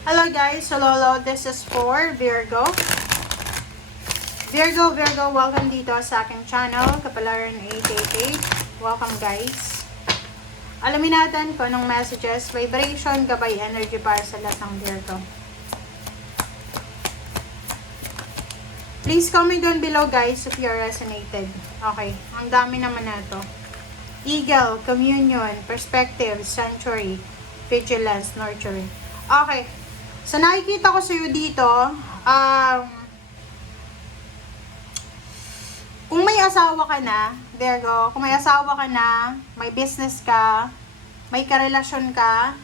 Hello guys, hello, this is for Virgo. Virgo, welcome dito sa aking channel, Kapalaran 888. Welcome guys. Alamin natin kung anong messages, vibration, gabay, energy para sa lahat ng Virgo. Please comment down below guys if you are resonated. Okay, ang dami naman na ito. Eagle, communion, perspective, sanctuary, vigilance, nurturing. Okay. So, nakikita ko sa iyo dito, kung may asawa ka na, Virgo, kung may asawa ka na, may business ka, may karelasyon ka,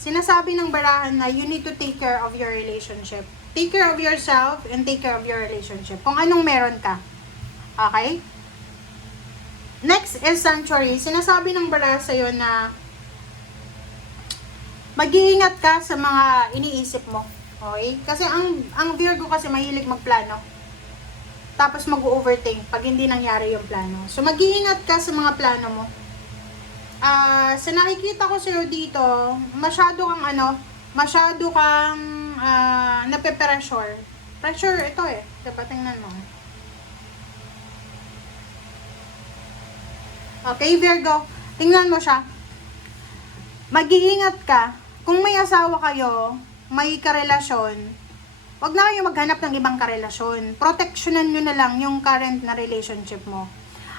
sinasabi ng barahan na you need to take care of your relationship. Take care of yourself and take care of your relationship. Kung anong meron ka. Okay? Next is sanctuary. Sinasabi ng barahan sa iyo na mag-iingat ka sa mga iniisip mo. Okay? Kasi ang Virgo kasi mahilig magplano. Tapos mag-overthink pag hindi nangyari yung plano. So mag-iingat ka sa mga plano mo. Sa nakikita ko sa'yo dito, masyado kang nape-pressure. Pressure ito eh. Diba? Tingnan mo. Okay, Virgo. Tingnan mo siya. Mag-iingat ka. Kung may asawa kayo, may karelasyon, wag na kayo maghanap ng ibang karelasyon. Protectionan nyo na lang yung current na relationship mo.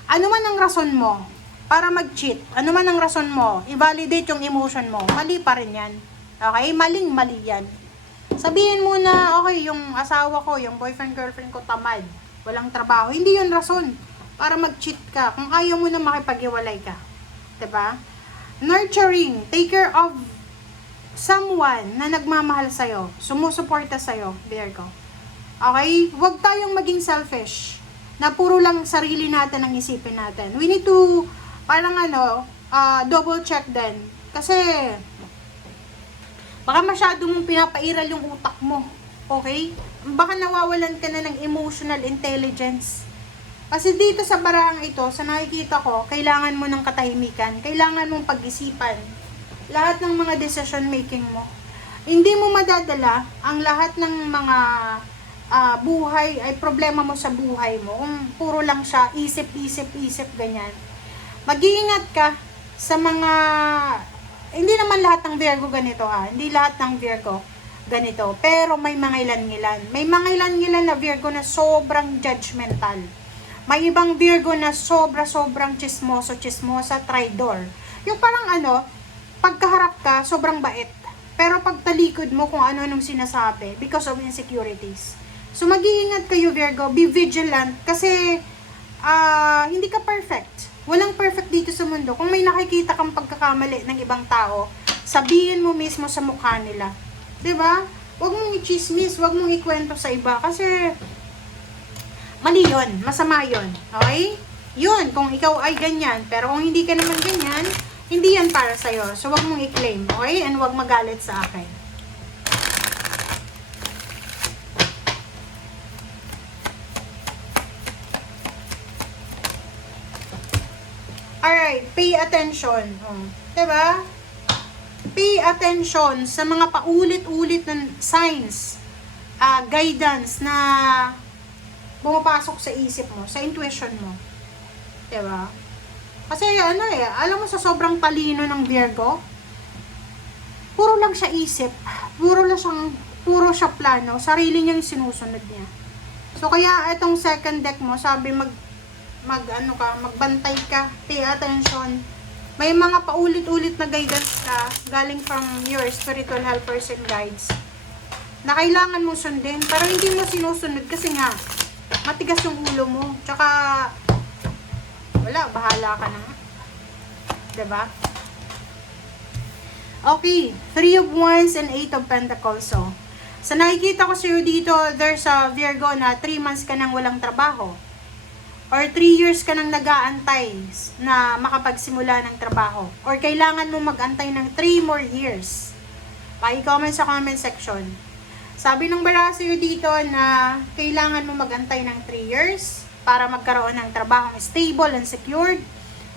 Ano man ang rason mo para mag-cheat, ano man ang rason mo, i-validate yung emotion mo, mali pa rin yan. Okay? Maling-mali yan. Sabihin mo na, okay, yung asawa ko, yung boyfriend, girlfriend ko, tamad, walang trabaho. Hindi yun rason para mag-cheat ka kung ayaw mo na makipag-iwalay ka. Diba? Nurturing, take care of someone na nagmamahal sa'yo, sumusuporta sa'yo, Virgo. Okay? Huwag tayong maging selfish, na puro lang sarili natin ang isipin natin. We need to, double check din. Kasi, baka masyado mong pinapairal yung utak mo. Okay? Baka nawawalan ka na ng emotional intelligence. Kasi dito sa barang ito, sa nakikita ko, kailangan mo ng katahimikan, kailangan mong pag-isipan lahat ng mga decision making mo. Hindi mo madadala ang lahat ng mga buhay, ay problema mo sa buhay mo, kung puro lang siya isip, ganyan. Mag-iingat ka sa mga, hindi naman lahat ng Virgo ganito ha, hindi lahat ng Virgo ganito, pero may mga ilan-ilan. May mga ilan-ilan na Virgo na sobrang judgmental. May ibang Virgo na sobrang chismosa, traidor. Yung parang pagkaharap ka, sobrang bait. Pero pag talikod mo kung ano-anong sinasabi because of insecurities. So mag-iingat kayo Virgo, be vigilant kasi hindi ka perfect. Walang perfect dito sa mundo. Kung may nakikita kang pagkakamali ng ibang tao, sabihin mo mismo sa mukha nila. 'Di ba? Huwag mong i-chismis, huwag mong ikwento sa iba kasi mali yun, masama yun. Okay? Yun, kung ikaw ay ganyan, pero kung hindi ka naman ganyan, hindi yan para sa'yo. So, wag mong i-claim, okay? And wag magalit sa akin. Alright, pay attention. Diba? Pay attention sa mga paulit-ulit ng signs, guidance na pumapasok sa isip mo, sa intuition mo. Diba? Kasi alam mo sa sobrang talino ng Virgo, puro lang siya isip, puro siya plano, sarili niyang sinusunod niya. So kaya itong second deck mo, sabi magbantay ka, pay attention. May mga paulit-ulit na guidance ka galing from your spiritual helpers and guides na kailangan mo sundin, pero hindi mo sinusunod kasi nga matigas yung ulo mo. Tsaka wala, bahala ka na. Diba? Okay, 3 of Wands and 8 of Pentacles. So, sa nakikita ko sa'yo dito, there's a Virgo na 3 months ka nang walang trabaho. Or 3 years ka nang nag-aantay na makapagsimula ng trabaho. Or kailangan mo mag-antay ng 3 more years. Paki-comment sa comment section. Sabi ng bala sa'yo dito na kailangan mo mag-antay ng 3 years para magkaroon ng trabaho stable and secured.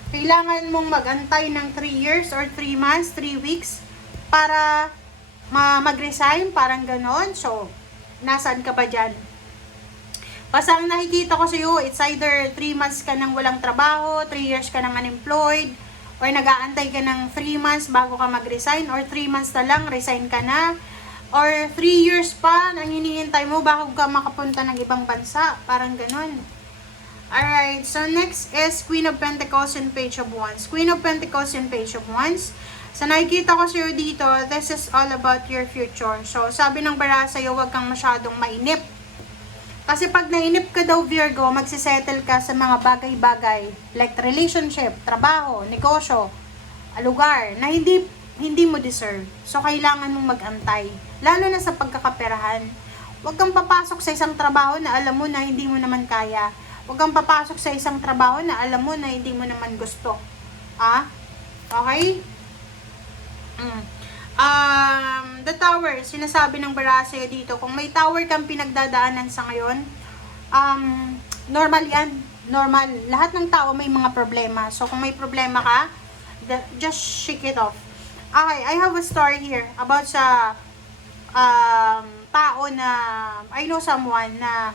Kailangan mong mag-antay ng 3 years or 3 months, 3 weeks para mag-resign, parang ganon. So, nasaan ka ba dyan? Basta ang nakikita ko sa'yo, it's either 3 months ka nang walang trabaho, 3 years ka nang unemployed, or nag-aantay ka ng 3 months bago ka mag-resign, or 3 months na lang, resign ka na, or 3 years pa nang hinihintay mo bago ka makapunta ng ibang bansa, parang ganon. Alright, so next is Queen of Pentacles and Page of Wands. Queen of Pentacles and Page of Wands. So nakikita ko sa'yo dito, this is all about your future. So sabi ng baraha sa'yo, huwag kang masyadong mainip. Kasi pag nainip ka daw, Virgo, magsisettle ka sa mga bagay-bagay like relationship, trabaho, negosyo, lugar na hindi mo deserve. So kailangan mong mag-antay. Lalo na sa pagkakaperahan. Huwag kang papasok sa isang trabaho na alam mo na hindi mo naman kaya. Huwag kang papasok sa isang trabaho na alam mo na hindi mo naman gusto. Okay? The tower, sinasabi ng baraha sa'yo dito, kung may tower kang pinagdadaanan sa ngayon, normal yan. Normal. Lahat ng tao may mga problema. So, kung may problema ka, just shake it off. Okay, I have a story here about sa tao na, I know someone na,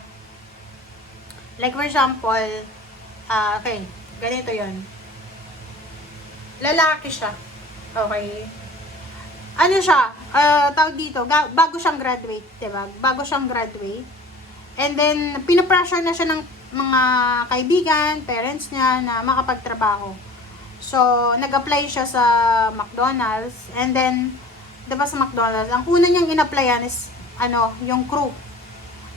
like for example, okay, ganito yon. Lalaki siya. Okay. Ano siya, tawag dito, bago siyang graduate, diba? Bago siyang graduate. And then, pinapressure na siya ng mga kaibigan, parents niya na makapagtrabaho. So, nag-apply siya sa McDonald's. And then, diba sa McDonald's, ang una niyang in-applyan is, yung crew.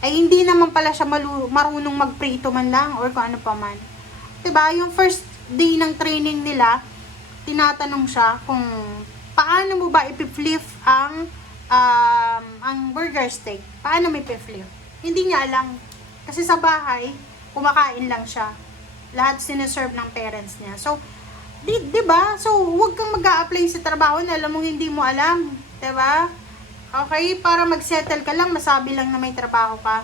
Ay, hindi naman pala siya marunong magprito man lang or kung ano pa man. Diba, yung first day ng training nila, tinatanong siya kung paano mo ba ipiflip ang burger steak? Paano mo ipiflip? Hindi niya alam. Kasi sa bahay, kumakain lang siya. Lahat sineserve ng parents niya. So, diba? So, huwag kang mag-a-apply sa trabaho na alam mo hindi mo alam. Diba? Okay? Para mag-settle ka lang, masabi lang na may trabaho ka.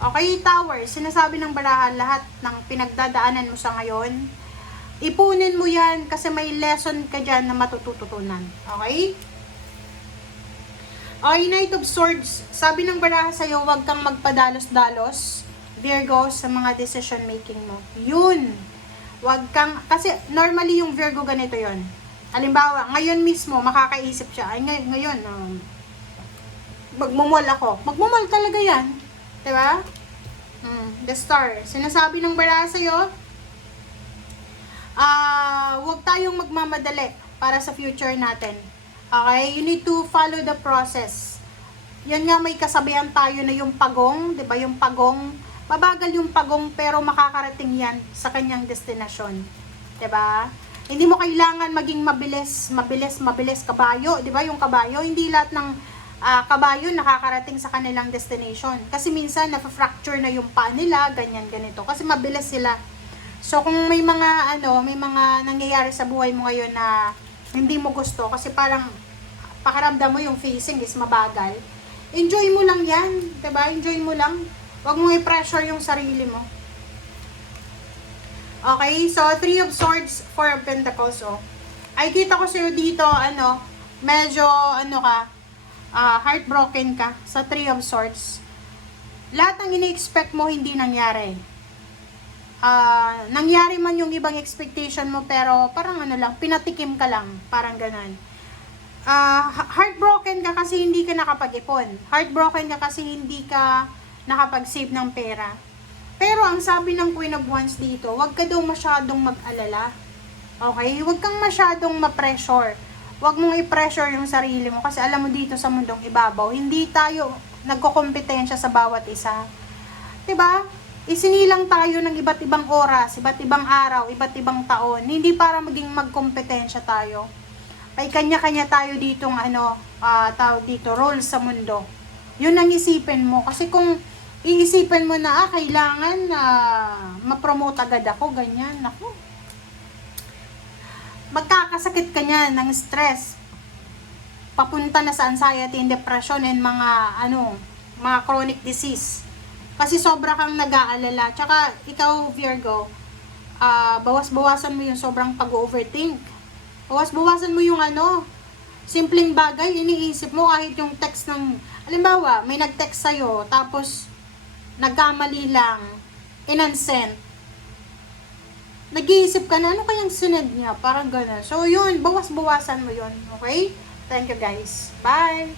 Okay, tower. Sinasabi ng baraha lahat ng pinagdadaanan mo sa ngayon. Ipunin mo yan kasi may lesson ka dyan na matututunan. Okay? Okay, Knight of Swords. Sabi ng baraha sa'yo, huwag kang magpadalos-dalos, Virgo, sa mga decision making mo. Yun. Huwag kang, kasi normally yung Virgo ganito yon. Halimbawa, ngayon mismo, makakaisip siya, ay ngayon, magmumol ako. Magmumol talaga yan. Diba? The Star. Sinasabi ng baraha sa'yo, huwag tayong magmamadali para sa future natin. Okay? You need to follow the process. Yan nga, may kasabihan tayo na yung pagong, 'di ba? Yung pagong, mabagal yung pagong pero makakarating yan sa kanyang destinasyon. 'Di ba? Hindi mo kailangan maging mabilis kabayo, 'di ba? Yung kabayo, hindi lahat ng kabayo nakakarating sa kanilang destination. Kasi minsan na-fracture na yung paa nila, ganyan ganito. Kasi mabilis sila. So, kung may mga, may mga nangyayari sa buhay mo ngayon na hindi mo gusto, kasi parang pakiramdam mo yung facing is mabagal, enjoy mo lang yan, diba? Enjoy mo lang. Huwag mo i-pressure yung sarili mo. Okay, so, 3 of Swords, 4 of Pentacles, ay kita ko sa'yo dito, medyo, heartbroken ka sa 3 of Swords. Lahat ng ini-expect mo, hindi nangyari. Nangyari man yung ibang expectation mo, pero parang pinatikim ka lang, parang ganun. Heartbroken ka kasi hindi ka nakapag-ipon. Heartbroken ka kasi hindi ka nakapag-save ng pera. Pero ang sabi ng Queen of Wands dito, huwag ka daw masyadong mag-alala. Okay? Huwag kang masyadong ma-pressure. Huwag mong i-pressure yung sarili mo kasi alam mo dito sa mundong ibabaw, hindi tayo nagkokompetensya sa bawat isa. 'Di ba? Isinilang tayo ng iba't ibang oras, iba't ibang araw, iba't ibang taon. Hindi para maging magkompetensya tayo. Ay kanya-kanya tayo ditong tawag dito, role sa mundo. Yun ang isipin mo. Kasi kung iisipin mo na, kailangan ma-promote agad ako, ganyan, naku. Magkakasakit ka niyan ng stress. Papunta na sa anxiety and depression and mga chronic disease. Kasi sobra kang nag-aalala. Tsaka, ikaw, Virgo, bawas-bawasan mo yung sobrang pag-overthink. Bawas-bawasan mo yung Simpleng bagay, iniisip mo kahit yung text ng, halimbawa, may nag-text sa'yo, tapos nagkamali lang, in-unsend. Nag-iisip ka na, ano kayang sinend niya? Parang gano'n. So, yun, bawas-bawasan mo yun. Okay? Thank you guys. Bye!